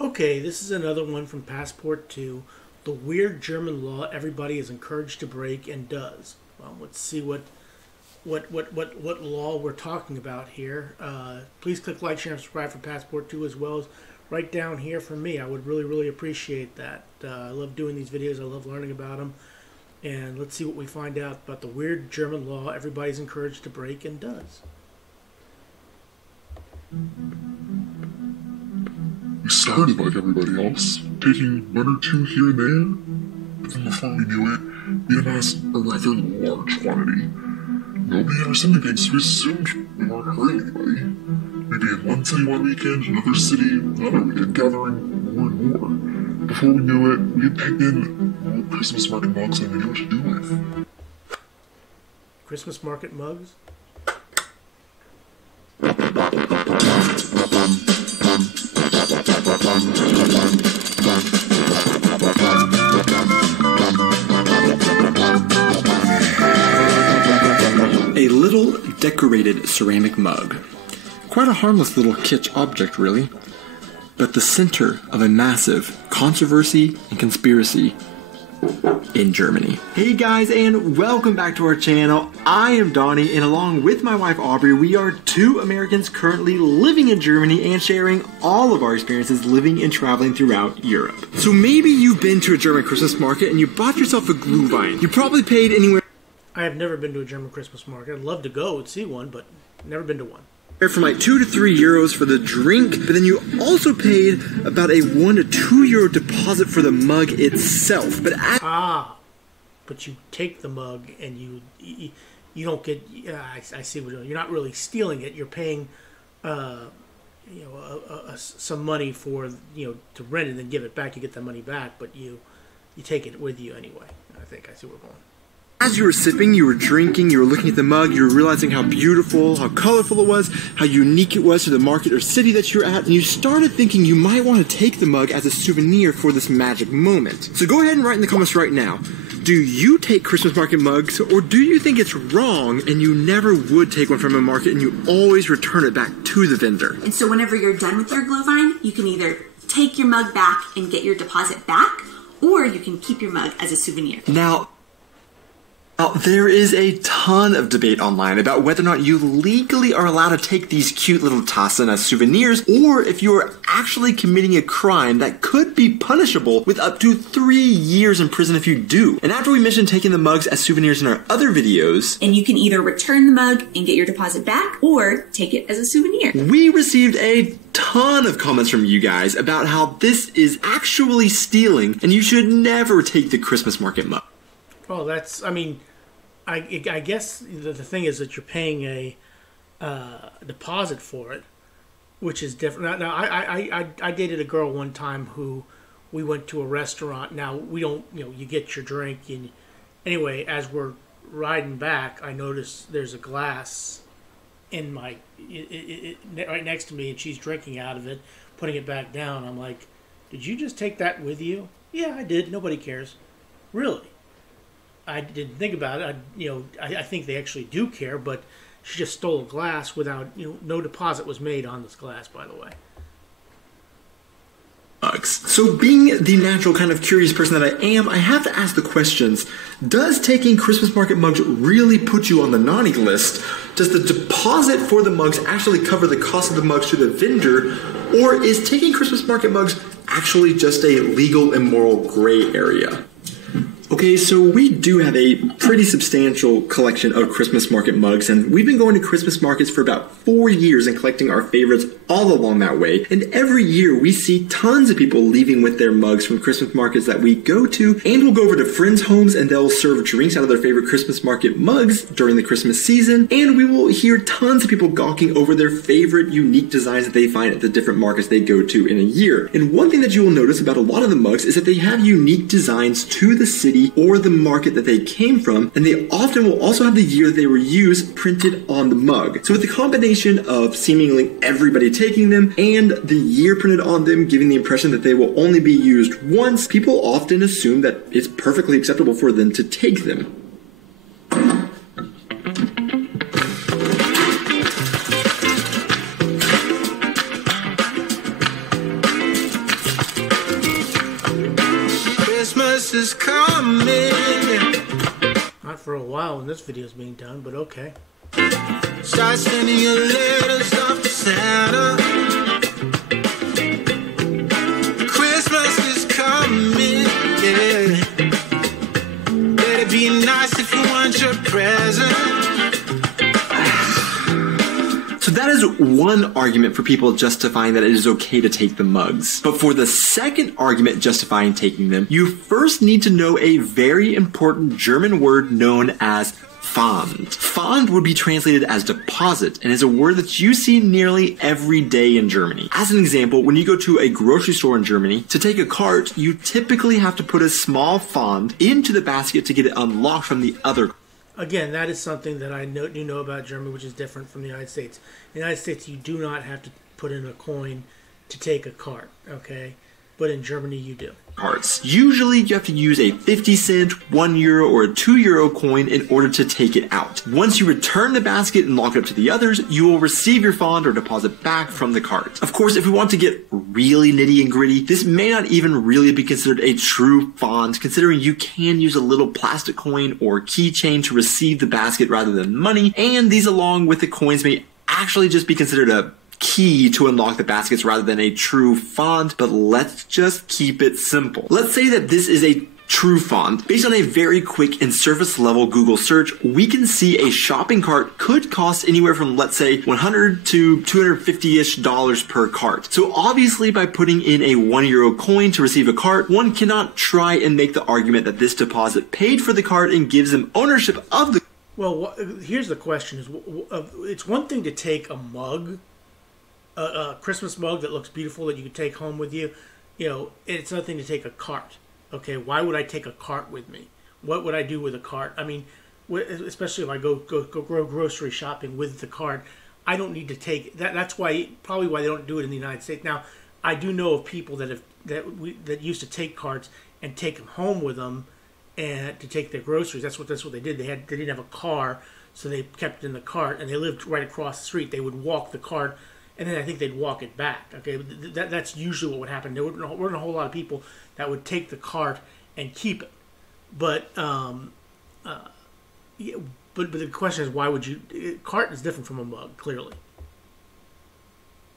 Okay, this is another one from Passport 2. The weird German law everybody is encouraged to break and does. Well, let's see what law we're talking about here. Please click like, share, and subscribe for Passport 2 as well as right down here for me. I would really appreciate that. I love doing these videos. I love learning about them. And let's see what we find out about the weird German law everybody's encouraged to break and does. We started like everybody else, taking one or two here and there, but then before we knew it, we amassed a rather large quantity. Nobody ever said anything, so we assumed we weren't hurting anybody. We'd be in one city one weekend, another city another weekend, gathering more and more. Before we knew it, we had picked in all Christmas market mugs and we knew what to do with. Christmas market mugs? A little decorated ceramic mug. Quite a harmless little kitsch object, really. But the center of a massive controversy and conspiracy in Germany. Hey guys, and welcome back to our channel. I am Donnie, and along with my wife Aubrey, we are two Americans currently living in Germany and sharing all of our experiences living and traveling throughout Europe. So maybe you've been to a German Christmas market and you bought yourself a Glühwein. You probably paid anywhere I have never been to a German Christmas market. I'd love to go and see one, but never been to one. from like €2 to €3 for the drink, but then you also paid about a €1 to €2 deposit for the mug itself. But you take the mug and you don't get. I see what you're not really stealing it. You're paying, some money for to rent it and then give it back. You get that money back, but you take it with you anyway. I think I see where we're going. As you were sipping, you were drinking, you were looking at the mug, you were realizing how beautiful, how colorful it was, how unique it was to the market or city that you're at, and you started thinking you might want to take the mug as a souvenir for this magic moment. So go ahead and write in the comments right now. Do you take Christmas market mugs, or do you think it's wrong and you never would take one from a market and you always return it back to the vendor? And so whenever you're done with your Glühwein, you can either take your mug back and get your deposit back, or you can keep your mug as a souvenir. Now, there is a ton of debate online about whether or not you legally are allowed to take these cute little tassen as souvenirs, or if you are actually committing a crime that could be punishable with up to 3 years in prison if you do. And after we mentioned taking the mugs as souvenirs in our other videos, and you can either return the mug and get your deposit back, or take it as a souvenir. We received a ton of comments from you guys about how this is actually stealing and you should never take the Christmas market mug. Well, I guess the thing is that you're paying a deposit for it, which is different. Now, I dated a girl one time who we went to a restaurant. Now, we don't, you get your drink. And anyway, as we're riding back, I noticed there's a glass in right next to me, and she's drinking out of it, putting it back down. I'm like, did you just take that with you? Yeah, I did. Nobody cares. Really? I didn't think about it. I think they actually do care, but she just stole a glass without, no deposit was made on this glass, by the way. So being the natural kind of curious person that I am, I have to ask the questions. Does taking Christmas market mugs really put you on the naughty list? Does the deposit for the mugs actually cover the cost of the mugs to the vendor? Or is taking Christmas market mugs actually just a legal and moral gray area? Okay, so we do have a pretty substantial collection of Christmas market mugs, and we've been going to Christmas markets for about 4 years and collecting our favorites all along that way. And every year we see tons of people leaving with their mugs from Christmas markets that we go to, and we'll go over to friends' homes and they'll serve drinks out of their favorite Christmas market mugs during the Christmas season, and we will hear tons of people gawking over their favorite unique designs that they find at the different markets they go to in a year. And one thing that you will notice about a lot of the mugs is that they have unique designs to the city or the market that they came from, and they often will also have the year that they were used printed on the mug. So with the combination of seemingly everybody taking them and the year printed on them giving the impression that they will only be used once, people often assume that it's perfectly acceptable for them to take them. Christmas is coming. Not for a while when this video is being done, but okay. Start sending your letters off to Santa. Christmas is coming, yeah. Better be nice if you want your present. So that is one argument for people justifying that it is okay to take the mugs. But for the second argument justifying taking them, you first need to know a very important German word known as Pfand. Pfand would be translated as deposit and is a word that you see nearly every day in Germany. As an example, when you go to a grocery store in Germany, to take a cart, you typically have to put a small Pfand into the basket to get it unlocked from the other. Again, that is something that I do know about Germany, which is different from the United States. In the United States, you do not have to put in a coin to take a cart, okay? But in Germany, you do. Carts. Usually, you have to use a 50 cent, €1, or a €2 coin in order to take it out. Once you return the basket and lock it up to the others, you will receive your Pfand or deposit back from the cart. Of course, if we want to get really nitty and gritty, this may not even really be considered a true Pfand, considering you can use a little plastic coin or keychain to receive the basket rather than money, and these along with the coins may actually just be considered a key to unlock the baskets rather than a true Pfand, but let's just keep it simple. Let's say that this is a true Pfand. Based on a very quick and surface level Google search, we can see a shopping cart could cost anywhere from, let's say, $100 to $250-ish per cart. So obviously by putting in a €1 coin to receive a cart, one cannot try and make the argument that this deposit paid for the cart and gives them ownership of the. Well, here's the question: is it's one thing to take a mug, a Christmas mug that looks beautiful that you can take home with you. You know, it's nothing to take a cart. Okay, why would I take a cart with me? What would I do with a cart? I mean, especially if I go grocery shopping with the cart, I don't need to take that. That's probably why they don't do it in the United States. Now, I do know of people that used to take carts and take them home with them and to take their groceries. That's what they did. They didn't have a car, so they kept it in the cart, and they lived right across the street. They would walk the cart, and then I think they'd walk it back. Okay, that's usually what would happen. There weren't a whole lot of people that would take the cart and keep it. But yeah, but the question is, why would you? Cart is different from a mug, clearly.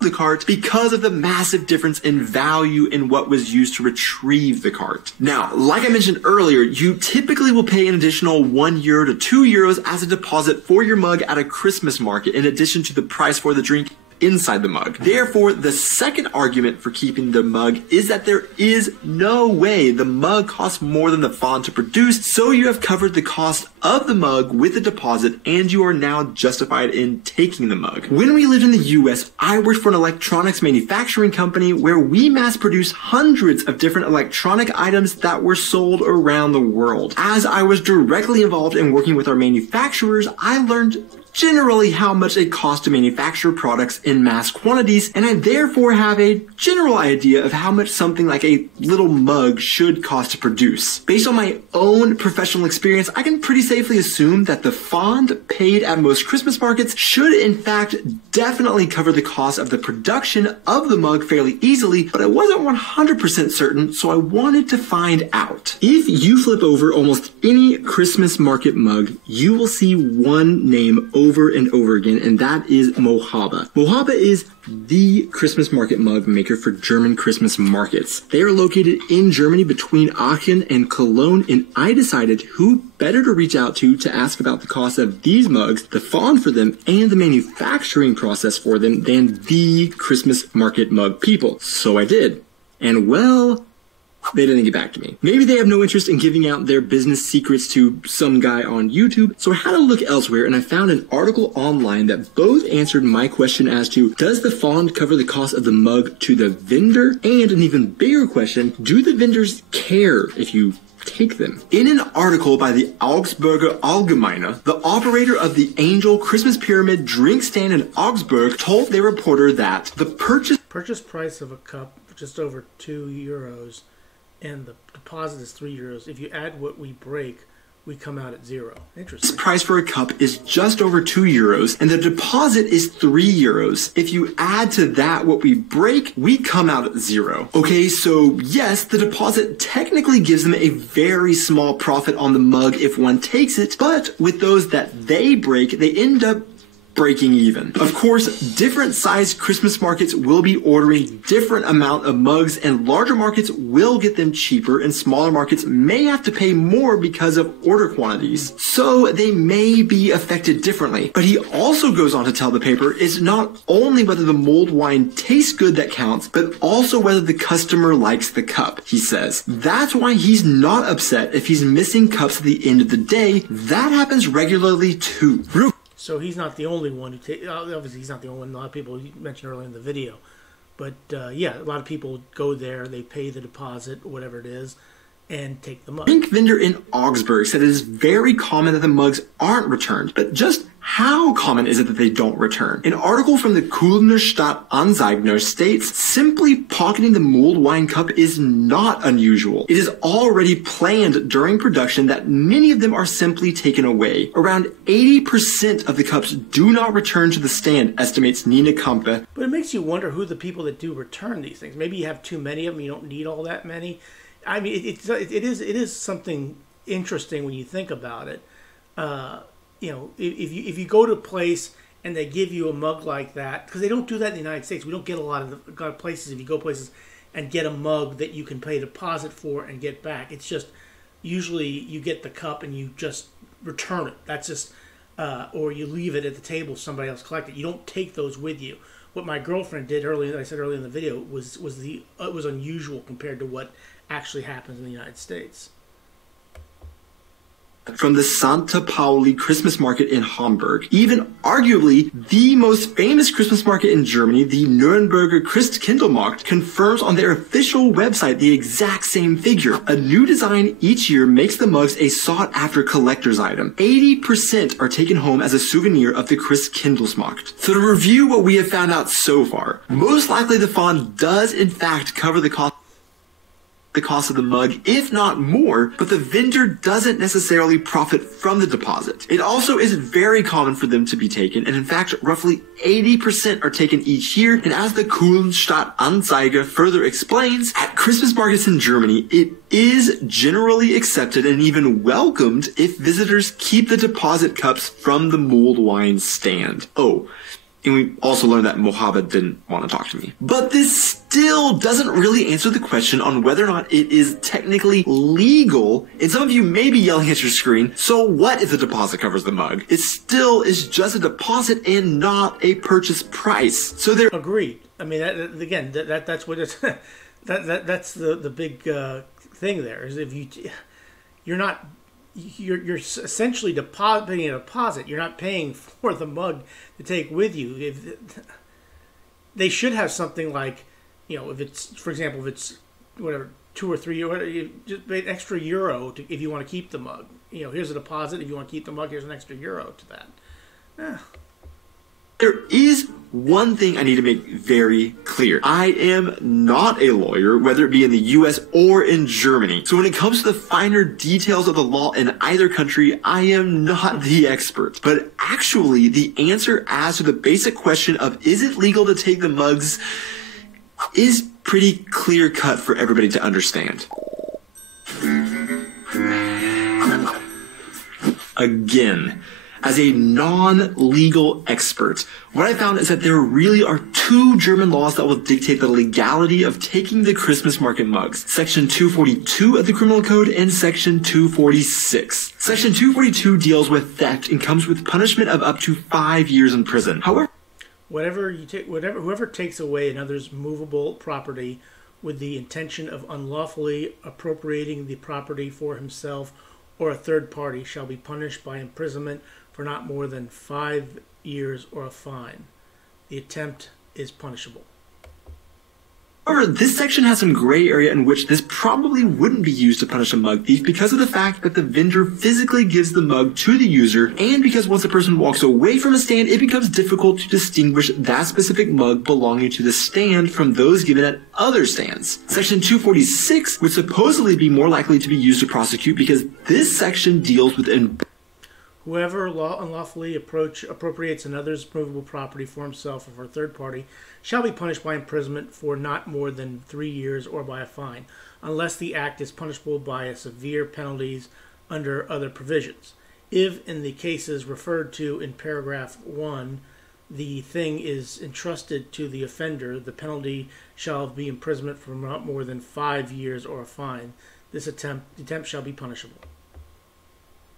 The cart because of the massive difference in value in what was used to retrieve the cart. Now, like I mentioned earlier, you typically will pay an additional €1 to €2 as a deposit for your mug at a Christmas market, in addition to the price for the drink inside the mug. Therefore, the second argument for keeping the mug is that there is no way the mug costs more than the Pfand to produce, so you have covered the cost of the mug with the deposit, and you are now justified in taking the mug. When we lived in the US, I worked for an electronics manufacturing company where we mass produced hundreds of different electronic items that were sold around the world. As I was directly involved in working with our manufacturers, I learned generally how much it costs to manufacture products in mass quantities, and I therefore have a general idea of how much something like a little mug should cost to produce. Based on my own professional experience, I can pretty safely assume that the Pfand paid at most Christmas markets should in fact definitely cover the cost of the production of the mug fairly easily, but I wasn't 100% certain, so I wanted to find out. If you flip over almost any Christmas market mug, you will see one name over and over again, and that is Mohaba. Mohaba is the Christmas market mug maker for German Christmas markets. They are located in Germany between Aachen and Cologne, and I decided who better to reach out to ask about the cost of these mugs, the Pfand for them, and the manufacturing process for them than the Christmas market mug people. So I did. And well, they didn't get back to me. Maybe they have no interest in giving out their business secrets to some guy on YouTube, so I had to look elsewhere, and I found an article online that both answered my question as to, does the Pfand cover the cost of the mug to the vendor? And an even bigger question, do the vendors care if you take them? In an article by the Augsburger Allgemeine, the operator of the Angel Christmas Pyramid drink stand in Augsburg told their reporter that the purchase price of a cup just over €2, and the deposit is €3. If you add what we break, we come out at 0. This Interesting. price for a cup is just over €2, and the deposit is €3. If you add to that what we break, we come out at 0. Okay, so yes, the deposit technically gives them a very small profit on the mug if one takes it, but with those that they break, they end up breaking even. Of course, different sized Christmas markets will be ordering different amount of mugs, and larger markets will get them cheaper, and smaller markets may have to pay more because of order quantities. So they may be affected differently. But he also goes on to tell the paper it's not only whether the mulled wine tastes good that counts, but also whether the customer likes the cup, he says. That's why he's not upset if he's missing cups at the end of the day. That happens regularly too. So he's not the only one who obviously he's not the only one. A lot of people, you mentioned earlier in the video, but yeah, a lot of people go there, they pay the deposit, whatever it is, and take the mug. Drink vendor in Augsburg said it is very common that the mugs aren't returned, but just how common is it that they don't return? An article from the Kölner Stadt Anzeiger states simply pocketing the mulled wine cup is not unusual. It is already planned during production that many of them are simply taken away. Around 80% of the cups do not return to the stand, estimates Nina Kampe. But it makes you wonder who the people that do return these things. Maybe you have too many of them. You don't need all that many. I mean, it is something interesting when you think about it. You know, if you go to a place and they give you a mug like that, because they don't do that in the United States. We don't get a lot of places. If you go places and get a mug that you can pay a deposit for and get back, it's just usually you get the cup and you just return it. That's just, or you leave it at the table, somebody else collect it. You don't take those with you. What my girlfriend did earlier, I said earlier in the video, was unusual compared to what actually happens in the United States. From the Santa Pauli Christmas market in Hamburg, even arguably the most famous Christmas market in Germany, the Nürnberger Christkindlmarkt, confirms on their official website the exact same figure. A new design each year makes the mugs a sought-after collector's item. 80% are taken home as a souvenir of the Christkindlmarkt. So to review what we have found out so far, most likely the font does in fact cover the cost of the mug, if not more, but the vendor doesn't necessarily profit from the deposit. It also is very common for them to be taken, and in fact, roughly 80% are taken each year, and as the Köln-Stadt Anzeiger further explains, at Christmas markets in Germany, it is generally accepted and even welcomed if visitors keep the deposit cups from the mulled wine stand. Oh, and we also learned that Mohammed didn't want to talk to me. But this still doesn't really answer the question on whether or not it is technically legal. And some of you may be yelling at your screen, so what if the deposit covers the mug? It still is just a deposit and not a purchase price. So there. Agreed. I mean, that's what it's. That's the big thing there is if you're essentially paying a deposit. You're not paying for the mug to take with you. If they should have something like, you know, if it's, for example, if it's whatever €2 or €3, whatever, you just pay an extra euro if you want to keep the mug. You know, here's a deposit. If you want to keep the mug, here's an extra euro to that. There is one thing I need to make very clear. I am not a lawyer, whether it be in the US or in Germany. So when it comes to the finer details of the law in either country, I am not the expert. But actually, the answer as to the basic question of is it legal to take the mugs is pretty clear cut for everybody to understand. Again, as a non-legal expert, what I found is that there really are two German laws that will dictate the legality of taking the Christmas market mugs. Section 242 of the Criminal Code and Section 246. Section 242 deals with theft and comes with punishment of up to 5 years in prison. However, whoever takes away another's movable property with the intention of unlawfully appropriating the property for himself or a third party shall be punished by imprisonment for not more than 5 years or a fine. The attempt is punishable. However, this section has some gray area in which this probably wouldn't be used to punish a mug thief because of the fact that the vendor physically gives the mug to the user, and because once a person walks away from a stand, it becomes difficult to distinguish that specific mug belonging to the stand from those given at other stands. Section 246 would supposedly be more likely to be used to prosecute because this section deals with Whoever unlawfully appropriates another's movable property for himself or for a third party shall be punished by imprisonment for not more than 3 years or by a fine, unless the act is punishable by a severe penalties under other provisions. If, in the cases referred to in paragraph 1, the thing is entrusted to the offender, the penalty shall be imprisonment for not more than 5 years or a fine. This attempt shall be punishable.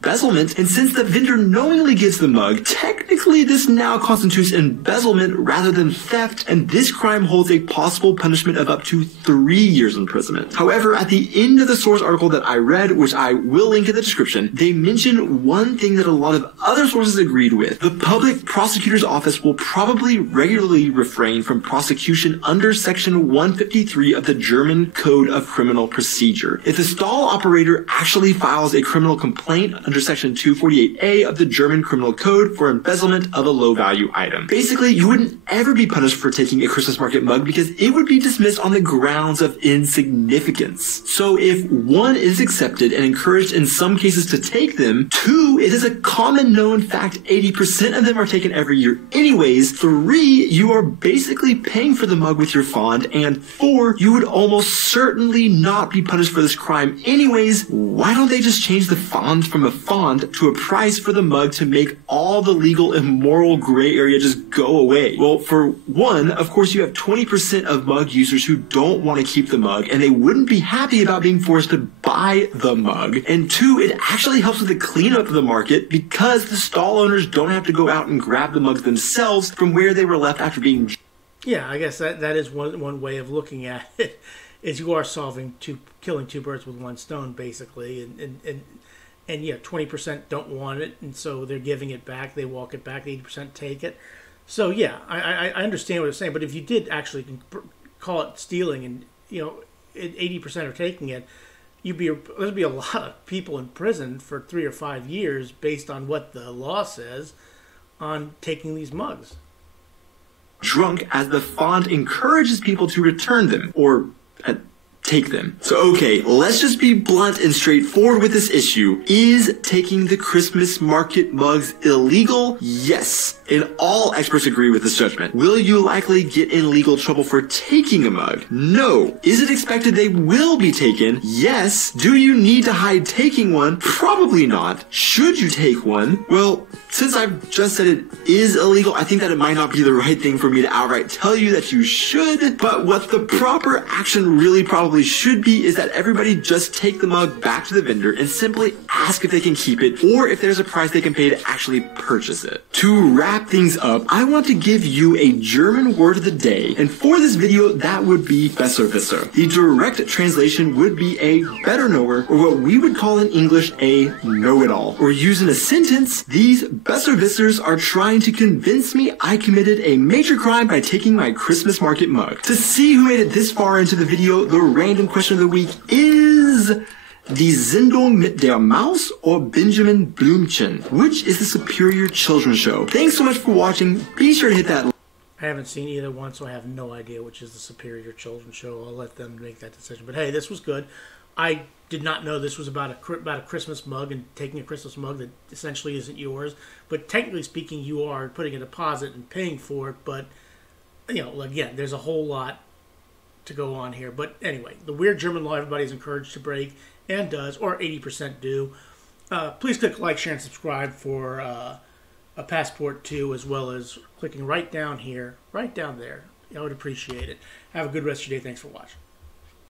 Embezzlement, and since the vendor knowingly gives the mug, technically this now constitutes embezzlement rather than theft, and this crime holds a possible punishment of up to 3 years imprisonment. However, at the end of the source article that I read, which I will link in the description, they mention one thing that a lot of other sources agreed with. The public prosecutor's office will probably regularly refrain from prosecution under section 153 of the German Code of Criminal Procedure. If the stall operator actually files a criminal complaint under section 248A of the German Criminal Code for embezzlement of a low-value item. Basically, you wouldn't ever be punished for taking a Christmas market mug because it would be dismissed on the grounds of insignificance. So if 1 is accepted and encouraged in some cases to take them, 2, it is a common known fact 80% of them are taken every year anyways, 3, you are basically paying for the mug with your fond, and 4, you would almost certainly not be punished for this crime anyways. Why don't they just change the fond from a fond to a price for the mug to make all the legal and moral gray area just go away? Well, for one, of course, you have 20% of mug users who don't want to keep the mug, and they wouldn't be happy about being forced to buy the mug. And 2, it actually helps with the cleanup of the market because the stall owners don't have to go out and grab the mugs themselves from where they were left after being... Yeah, I guess that is one way of looking at it, is you are killing 2 birds with 1 stone, basically, and yeah, 20% don't want it, and so they're giving it back. They walk it back. 80% take it. So yeah, I understand what you're saying. But if you did actually call it stealing, and 80% are taking it, there'd be a lot of people in prison for 3 or 5 years based on what the law says on taking these mugs. Drunk, as the font encourages people to return them or take them. So okay, let's just be blunt and straightforward with this issue. Is taking the Christmas market mugs illegal? Yes. And all experts agree with this judgment. Will you likely get in legal trouble for taking a mug? No. Is it expected they will be taken? Yes. Do you need to hide taking one? Probably not. Should you take one? Well, since I've just said it is illegal, I think that it might not be the right thing for me to outright tell you that you should, but what the proper action really probably should be is that everybody just take the mug back to the vendor and simply ask if they can keep it or if there's a price they can pay to actually purchase it. To wrap things up, I want to give you a German word of the day, and for this video that would be Besserwisser. The direct translation would be a better knower, or what we would call in English a know-it-all. Or used in a sentence, these Besserwissers are trying to convince me I committed a major crime by taking my Christmas market mug. To see who made it this far into the video, the random question of the week is Die Sendung mit der Maus or Benjamin Blümchen? Which is the superior children's show? Thanks so much for watching. Be sure to hit that. I haven't seen either one, so I have no idea which is the superior children's show. I'll let them make that decision. But hey, this was good. I did not know this was about a Christmas mug and taking a Christmas mug that essentially isn't yours. But technically speaking, you are putting a deposit and paying for it. But, again, there's a whole lot to go on here. But anyway, the weird German law everybody's encouraged to break and does, or 80% do. Please click like, share, and subscribe for a Passport 2, as well as clicking right down here, right down there. I would appreciate it. Have a good rest of your day. Thanks for watching.